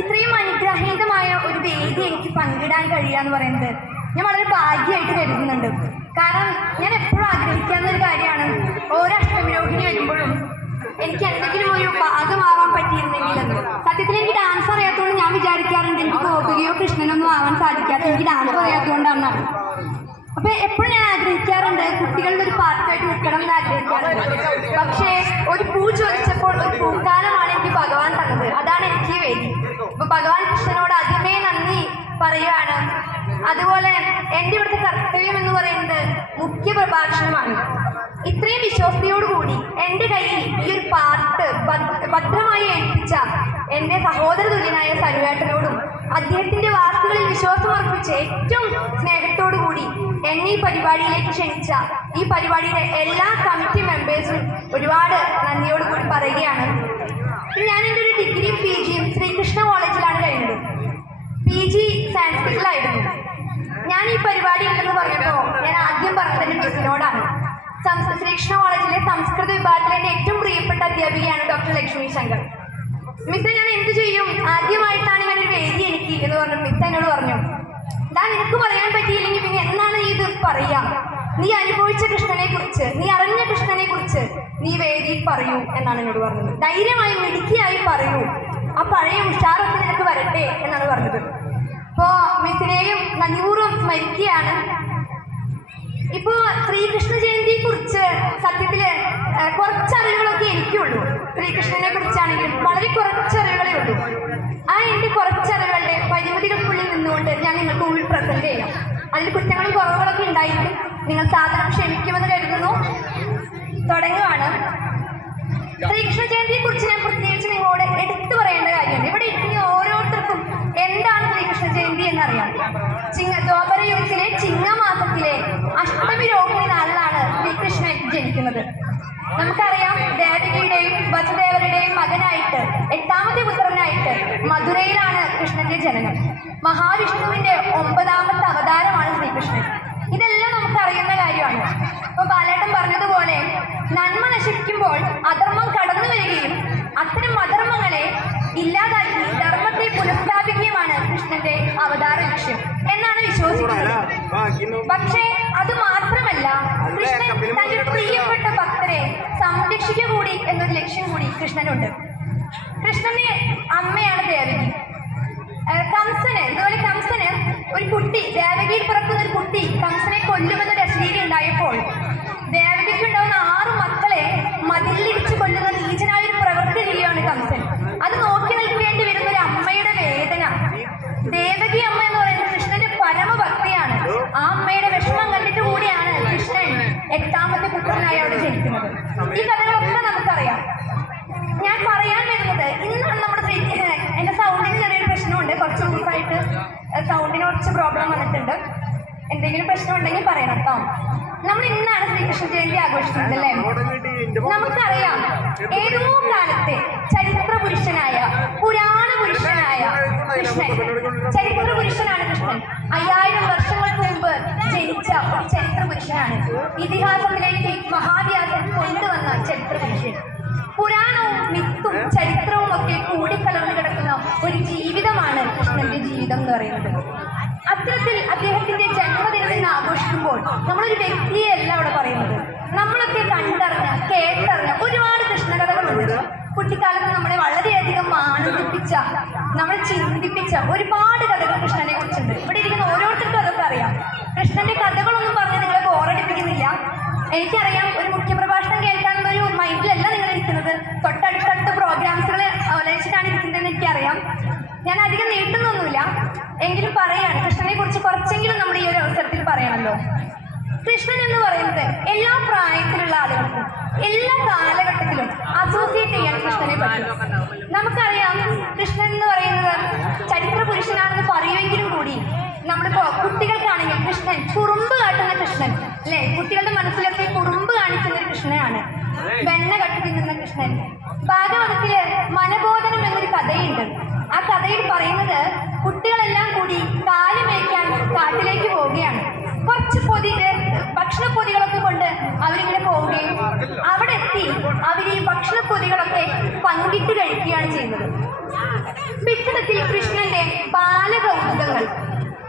ഇത്രയും അനുഗ്രഹീതമായ ഒരു വേദി എനിക്ക് പങ്കിടാൻ കഴിയുക എന്ന് പറയുന്നത് ഞാൻ വളരെ ഭാഗ്യമായിട്ട് കരുതുന്നുണ്ട്. കാരണം ഞാൻ എപ്പോഴും ആഗ്രഹിക്കാവുന്ന ഒരു കാര്യമാണ് ഓരോ അഷ്ടമിരോഹിണി വരുമ്പോഴും എനിക്ക് എന്തെങ്കിലും ഒരു ഭാഗമാവാൻ പറ്റിയിരുന്നെങ്കിലെന്ന്. സത്യത്തിൽ എനിക്ക് ഡാൻസ് അറിയാത്തതുകൊണ്ട് ഞാൻ വിചാരിക്കാറുണ്ട് എനിക്ക് ഗോപികയോ കൃഷ്ണനൊന്നും ആവാൻ സാധിക്കാത്ത, എനിക്ക് ഡാൻസ് അറിയാത്തതുകൊണ്ടാണ്. അപ്പൊ എപ്പോഴും ഞാൻ ആഗ്രഹിക്കാറുണ്ട് കുട്ടികളുടെ ഒരു പാർട്ടായിട്ട് നിൽക്കണം എന്ന് ആഗ്രഹിക്കാറുണ്ട്. പക്ഷേ ഒരു പൂ ചോദിച്ചപ്പോൾ ഒരു പൂക്കാലമാണ് എനിക്ക് ഭഗവാൻ തന്നത്. അതാണ് എനിക്ക് വേദി. അപ്പൊ ഭഗവാൻ കൃഷ്ണനോട് ആദ്യമേ നന്ദി പറയുകയാണ്. അതുപോലെ എൻ്റെ ഇവിടുത്തെ കർത്തവ്യം എന്ന് പറയുന്നത് മുഖ്യ പ്രഭാഷണമാണ്. ഇത്രയും വിശ്വാസത്തോടുകൂടി എൻ്റെ കയ്യിൽ ഈ ഒരു പാട്ട് ഭദ്രമായി ഏൽപ്പിച്ച എൻ്റെ സഹോദര തുല്യനായ സരുവേട്ടനോടും അദ്ദേഹത്തിൻ്റെ വാക്കുകളിൽ വിശ്വാസമർപ്പിച്ച് ഏറ്റവും സ്നേഹത്തോടുകൂടി എന്നെ ഈ പരിപാടിയിലേക്ക് ക്ഷണിച്ച ഈ പരിപാടിയുടെ എല്ലാ കമ്മിറ്റി മെമ്പേഴ്സിനും ഒരുപാട് നന്ദിയോടുകൂടി പറയുകയാണ്. ഞാൻ എൻ്റെ ഒരു ഡിഗ്രിയും പി ജിയും ശ്രീകൃഷ്ണ കോളേജിലാണ് കഴിഞ്ഞത്. പി ജി സാൻസ്ക്രിറ്റിലായിരുന്നു. ഞാൻ ഈ പരിപാടി ഉണ്ടെന്ന് പറഞ്ഞപ്പോൾ ഞാൻ ആദ്യം പറഞ്ഞത് എൻ്റെ മിസ്സിനോടാണ്. ശ്രീകൃഷ്ണ കോളേജിലെ സംസ്കൃത വിഭാഗത്തിലെ എൻ്റെ ഏറ്റവും പ്രിയപ്പെട്ട അധ്യാപികയാണ് ഡോക്ടർ ലക്ഷ്മി ശങ്കർ. മിസ്സെ ഞാൻ എന്ത് ചെയ്യും, ആദ്യമായിട്ടാണ് ഇങ്ങനെ ഒരു വേദി എനിക്ക് എന്ന് പറഞ്ഞു. മിസ് എന്നോട് പറഞ്ഞു, ഞാൻ നിനക്ക് പറയാൻ പറ്റിയില്ലെങ്കിൽ പിന്നെ എന്നാണ് നീ ഇത് പറയാം, നീ അനുഭവിച്ച കൃഷ്ണനെ കുറിച്ച്, നീ അറിഞ്ഞ കൃഷ്ണനെ കുറിച്ച് നീ വേദിയിൽ പറയൂ എന്നാണ് എന്നോട് പറഞ്ഞത്. ധൈര്യമായി മിടുക്കിയായി പറയൂ, ആ പഴയ ഉഷാറൊക്കെ നിനക്ക് വരട്ടെ എന്നാണ് പറഞ്ഞത്. അപ്പോൾ മിസ്സിനെയും നന്ദിപൂർവ്വം സ്മരിക്കുകയാണ്. ഇപ്പോൾ ശ്രീകൃഷ്ണ ജയന്തിയെ കുറിച്ച് സത്യത്തിൽ കുറച്ചറിവുകളൊക്കെ എനിക്കുള്ളൂ. ശ്രീകൃഷ്ണനെ കുറിച്ചാണെങ്കിലും വളരെ കുറച്ചറിവുകളേ ഉള്ളൂ. ആ എൻ്റെ കുറച്ചറിവുകളുടെ പരിമിതികൾക്കുള്ളിൽ നിന്നുകൊണ്ട് ഞാൻ നിങ്ങൾക്ക് മുമ്പിൽ പ്രസന്റ് ചെയ്യാം. അതിൽ കുറ്റങ്ങളും കുറവുകളൊക്കെ ഉണ്ടായിരിക്കും. നിങ്ങൾ സാധനം ക്ഷമിക്കുമെന്ന് കരുതുന്നു. തുടങ്ങുകയാണ്. ശ്രീകൃഷ്ണ ജയന്തിയെ കുറിച്ച് ഞാൻ പ്രത്യേകിച്ച് നിങ്ങളോട് എടുത്തു പറയേണ്ട കാര്യമാണ്. ഇവിടെ ഇനി ഓരോരുത്തർക്കും എന്താണ് ശ്രീകൃഷ്ണ ജയന്തി എന്നറിയാം. ദ്വാപരയുഗത്തിലെ ചിങ്ങമാസത്തിലെ അഷ്ടമി രോഹിണി നാളിലാണ് ശ്രീകൃഷ്ണൻ ജനിക്കുന്നത്. നമുക്കറിയാം, ദേവകിയുടെയും വസുദേവരുടെയും മകനായിട്ട് 8ാമത്തെ പുത്രനായിട്ട് മധുരയിലാണ് കൃഷ്ണന്റെ ജനനം. മഹാവിഷ്ണുവിന്റെ 9ാമത്തെ അവതാരമാണ് ശ്രീകൃഷ്ണൻ. ഇതെല്ലാം നമുക്കറിയുന്ന കാര്യമാണ്. ഇപ്പൊ ബാലേട്ടൻ പറഞ്ഞതുപോലെ നന്മ നശിക്കുമ്പോൾ അധർമ്മം കടന്നു വരികയും അത്തരം അധർമ്മങ്ങളെ ഇല്ലാതാക്കി ധർമ്മത്തെ പുനഃസ്ഥാപിക്കുകയുമാണ് കൃഷ്ണന്റെ അവതാര ലക്ഷ്യം എന്നാണ് വിശ്വസിക്കുന്നത്. പക്ഷേ അത് മാത്രമല്ല, കൃഷ്ണൻ തന്റെ പ്രിയപ്പെട്ട ഭക്തരെ സംരക്ഷിക്കുക കൂടി എന്നൊരു ലക്ഷ്യം കൂടി കൃഷ്ണനുണ്ട്. കൃഷ്ണന്റെ അമ്മയാണ് ദേവകി. കംസന് ഒരു കുട്ടി, ദേവകിയിൽ പിറക്കുന്ന ഒരു കുട്ടി കംസനെ കൊല്ലുമെന്ന രശരീതി ഉണ്ടായപ്പോൾ ദേവകിക്കുണ്ടാവുന്ന 6 മക്കളെ മതിലിടിച്ചു കൊല്ലുന്ന നീചനായൊരു പ്രവൃത്തി ചെയ്യുകയാണ് കംസൻ. അത് നോക്കി നിൽക്കേണ്ടി വരുന്ന ഒരു അമ്മയുടെ വേദന. ദേവകി അമ്മ എന്ന് പറയുന്നത് കൃഷ്ണന്റെ പരമഭക്തിയാണ്. ആ അമ്മയുടെ വിഷമം കണ്ടിട്ട് കൂടിയാണ് കൃഷ്ണൻ 8ാമത്തെ പുത്രനായി അവിടെ ജനിക്കുന്നത്. ഈ കഥകളൊക്കെ നമുക്കറിയാം. ഞാൻ പറയാൻ വരുന്നത്, ഇന്നാണ് നമ്മുടെ എൻ്റെ സൗണ്ടിന് ചെറിയൊരു പ്രശ്നമുണ്ട്. കുറച്ച് ദിവസമായിട്ട് സൗണ്ടിന് കുറച്ച് പ്രോബ്ലം വന്നിട്ടുണ്ട്. എന്തെങ്കിലും പ്രശ്നം ഉണ്ടെങ്കിൽ പറയണം കേട്ടോ. നമ്മൾ ഇന്നാണ് ശ്രീകൃഷ്ണ ജയന്തി ആഘോഷിക്കുന്നത് അല്ലേ? നമുക്കറിയാം, ഏതോ കാലത്തെ ചരിത്ര പുരുഷനായ പുരാണ പുരുഷനായ കൃഷ്ണൻ, ചരിത്ര പുരുഷനാണ് കൃഷ്ണൻ. 5000 വർഷങ്ങൾക്ക് മുമ്പ് ജനിച്ച ഒരു ചരിത്ര പുരുഷനാണ്. ഇതിഹാസത്തിലേക്ക് മഹാവ്യാസൻ കൊണ്ടുവന്ന ചരിത്ര പുരുഷൻ. പുരാണവും മിത്തും ചരിത്രവും ഒക്കെ കൂടിക്കലർന്നു കിടക്കുന്ന ഒരു ജീവിതമാണ് കൃഷ്ണന്റെ ജീവിതം എന്ന് പറയുന്നത്. അത്തരത്തിൽ അദ്ദേഹത്തിന്റെ ജന്മദിനം എന്ന് ആഘോഷിക്കുമ്പോൾ നമ്മളൊരു വ്യക്തിയെയല്ല അവിടെ പറയുന്നത്. നമ്മളൊക്കെ കണ്ടറിഞ്ഞ കേട്ടറിഞ്ഞ ഒരുപാട് കൃഷ്ണകഥകളുണ്ട്. കുട്ടിക്കാലത്ത് നമ്മളെ വളരെയധികം ആനന്ദിപ്പിച്ച, നമ്മളെ ചിന്തിപ്പിച്ച ഒരുപാട് കഥകൾ കൃഷ്ണനെ കുറിച്ചുണ്ട്. ഇവിടെ ഇരിക്കുന്ന ഓരോരുത്തർക്കും അതൊക്കെ അറിയാം. കൃഷ്ണന്റെ കഥകളൊന്നും പറഞ്ഞ് നിങ്ങളെ ബോറടിപ്പിക്കുന്നില്ല. എനിക്കറിയാം, ഒരു മുഖ്യപ്രഭാഷണം കേൾക്കാനുള്ളൊരു മൈൻഡിലല്ല നിങ്ങൾ ഇരിക്കുന്നത്. തൊട്ടടുത്തടുത്ത പ്രോഗ്രാംസുകൾ അവലംബിച്ചിട്ടാണ് ഇരിക്കുന്നതെന്ന് എനിക്കറിയാം. ഞാൻ അധികം നീട്ടുന്നൊന്നുമില്ല, എങ്കിലും പറയാണ്, കൃഷ്ണനെ കുറിച്ച് കുറച്ചെങ്കിലും നമ്മൾ ഈ ഒരു അവസരത്തിൽ പറയണമല്ലോ. കൃഷ്ണൻ എന്ന് പറയുന്നത് എല്ലാ പ്രായത്തിലുള്ള ആളുകൾക്കും എല്ലാ കാലഘട്ടത്തിലും അസോസിയേറ്റ് ചെയ്യാൻ കൃഷ്ണനെ പറ്റും. നമുക്കറിയാം, കൃഷ്ണൻ എന്ന് പറയുന്നത് ചരിത്ര പുരുഷനാണെന്ന് പറയുമെങ്കിലും കൂടി നമ്മളിപ്പോൾ കുട്ടികൾക്കാണെങ്കിൽ കൃഷ്ണൻ കുറുമ്പ് കാട്ടുന്ന കൃഷ്ണൻ അല്ലേ? കുട്ടികളുടെ മനസ്സിലൊക്കെ കുറുമ്പ് കാണിക്കുന്ന ഒരു കൃഷ്ണനാണ്. വെണ്ണ കട്ടി തിന്നുന്ന കൃഷ്ണൻ. ഭാഗവതത്തില് മനബോധനം എന്നൊരു കഥയുണ്ട്. ആ കഥയിൽ പറയുന്നത്, കുട്ടികളെല്ലാം കൂടി കാല് മേയ്ക്കാൻ കാട്ടിലേക്ക് പോവുകയാണ്. കുറച്ച് ഭക്ഷണപ്പൊതികളൊക്കെ കൊണ്ട് അവരിങ്ങനെ പോവുകയും അവിടെ എത്തി അവർ ഈ ഭക്ഷണപ്പൊതികളൊക്കെ പങ്കിട്ട് കഴിക്കുകയാണ് ചെയ്യുന്നത്. ഇത്തരത്തിൽ ബാലകൗതുകങ്ങൾ.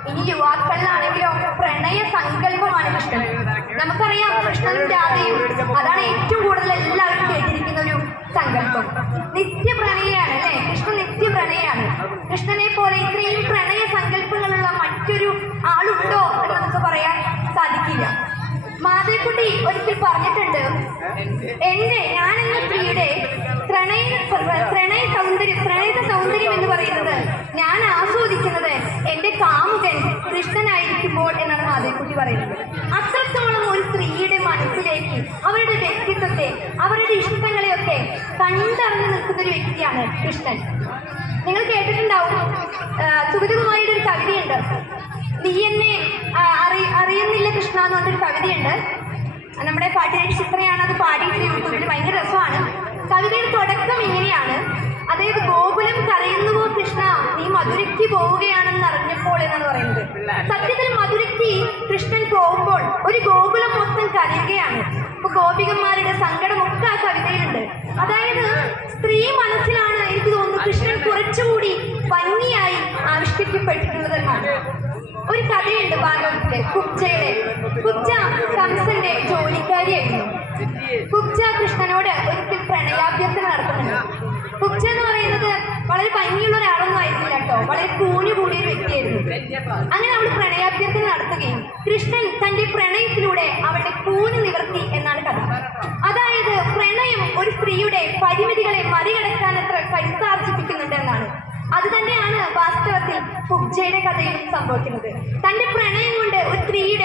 ഇനി യുവാക്കളിലാണെങ്കിലോ പ്രണയ സങ്കല്പമാണ് കൃഷ്ണൻ. നമുക്കറിയാം കൃഷ്ണനും രാധയും അതാണ് ഏറ്റവും കൂടുതൽ എല്ലാവരും കേട്ടിരിക്കുന്ന ഒരു സങ്കല്പം. നിത്യപ്രണയാണ് അല്ലേ? കൃഷ്ണൻ നിത്യപ്രണയാണ്. കൃഷ്ണനെ പോലെ ഇത്രയും പ്രണയ സങ്കല്പങ്ങളുള്ള മറ്റൊരു ആളുണ്ടോ എന്ന് നമുക്ക് പറയാൻ സാധിക്കില്ല. മാധവിക്കുട്ടി ഒരിക്കൽ പറഞ്ഞിട്ടുണ്ട്, ഞാനെന്ന സ്ത്രീയുടെ പ്രണയ സൗന്ദര്യം എന്ന് പറയുന്നത് ഞാൻ ആസ്വദിക്കുന്നത് എൻ്റെ കാമുകൻ കൃഷ്ണനായിരിക്കുമ്പോൾ എന്നാണ് മാധവിക്കുട്ടി പറയുന്നത്. അത്രത്തോളം ഒരു സ്ത്രീയുടെ മനസ്സിലേക്ക് അവരുടെ വ്യക്തിത്വത്തെ, അവരുടെ ഇഷ്ടങ്ങളെയൊക്കെ കണ്ടറിഞ്ഞു നിൽക്കുന്ന ഒരു വ്യക്തിയാണ് കൃഷ്ണൻ. നിങ്ങൾ കേട്ടിട്ടുണ്ടാവും, സുഗതകുമാരിയുടെ ഒരു കവിതയുണ്ട്, നീ എന്നെ അറിയുന്നില്ല കൃഷ്ണ എന്ന് പറഞ്ഞൊരു കവിതയുണ്ട്. നമ്മുടെ പാട്ടിനായിട്ട് ചിത്രയാണ് അത് പാടിയിട്ട് യൂട്യൂബിൽ, ഭയങ്കര രസമാണ്. കവിതയുടെ തുടക്കം ഇങ്ങനെയാണ്, അതായത് ഗോകുലം കരയുന്നുവോ കൃഷ്ണ നീ മധുരയ്ക്ക് പോവുകയാണെന്ന് അറിഞ്ഞപ്പോൾ എന്നാണ് പറയുന്നത്. സത്യത്തിൽ മധുരയ്ക്ക് കൃഷ്ണൻ പോകുമ്പോൾ ഒരു ഗോകുലം മൊത്തം കരയുകയാണ്. ഇപ്പൊ ഗോപികന്മാരുടെ സങ്കടമൊക്കെ ആ കവിതയിലുണ്ട്. അതായത് സ്ത്രീ മനസ്സിലാണ് എനിക്ക് തോന്നുന്നു കൃഷ്ണൻ കുറച്ചുകൂടി ഭംഗിയായി ആവിഷ്കരിക്കപ്പെട്ടിട്ടുള്ളതെന്നാണ്. ഒരു കഥയുണ്ട് ഭാഗവതത്തിലെ കുബ്ജയുടെ. കുബ്ജ കംസന്റെ ജോലിക്കാരിയായിരുന്നു. കുബ്ജ കൃഷ്ണനോട് ഒരിക്കൽ പ്രണയാഭ്യർത്ഥന നടത്തുന്നുണ്ട്. കുബ്ജ എന്ന് പറയുന്നത് വളരെ ഭംഗിയുള്ള ഒരാളൊന്നും ആയിരുന്നില്ല കേട്ടോ, വളരെ കൂഞ്ഞു കൂടിയൊരു വ്യക്തിയായിരുന്നു. അങ്ങനെ അവൾ പ്രണയാഭ്യർത്ഥന നടത്തുകയും കൃഷ്ണൻ തന്റെ പ്രണയത്തിലൂടെ അവളുടെ കൂന് നിവർത്തി എന്നാണ് കഥ. അതായത് പ്രണയം ഒരു സ്ത്രീയുടെ പരിമിതികളെ മറികടക്കാൻ എത്ര കരുത്താർജിപ്പിക്കുന്നുണ്ട് എന്നാണ്. അത് തന്നെയാണ് വാസ്തവത്തിൽ കുബ്ജയുടെ കഥയിൽ സംഭവിക്കുന്നത്. തന്റെ പ്രണയം കൊണ്ട് ഒരു സ്ത്രീയുടെ